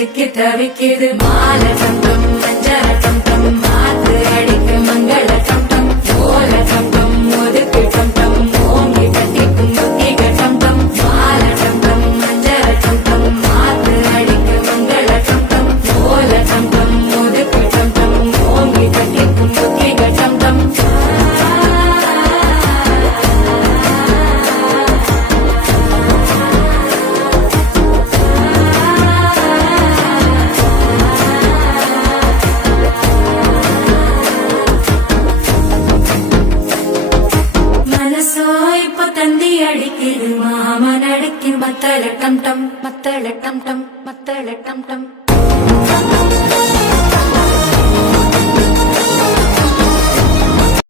சிக்கி தவிக்குது மால டம் டம் மஞ்சள டம் டம் மாத்து அடிக்க மங்கள டம் டம் ஓல டம் டம் ஒதுக்கு டம் டம் ஓங்கி தட்டிக்கும் புத்திக டம் டம் மால டம் டம் மஞ்சள டம் டம் மாத்து அடிக்க மங்கள டம் டம் ஓல டம் டம் ஒதுக்கு டம் டம் ஓங்கி தட்டிக்கும் புத்திக டம் டம் தந்தி அடிக்குது மாமன் அடிக்கும் மத்தள டம் டம் மத்தள டம் டம் மத்தள டம் டம்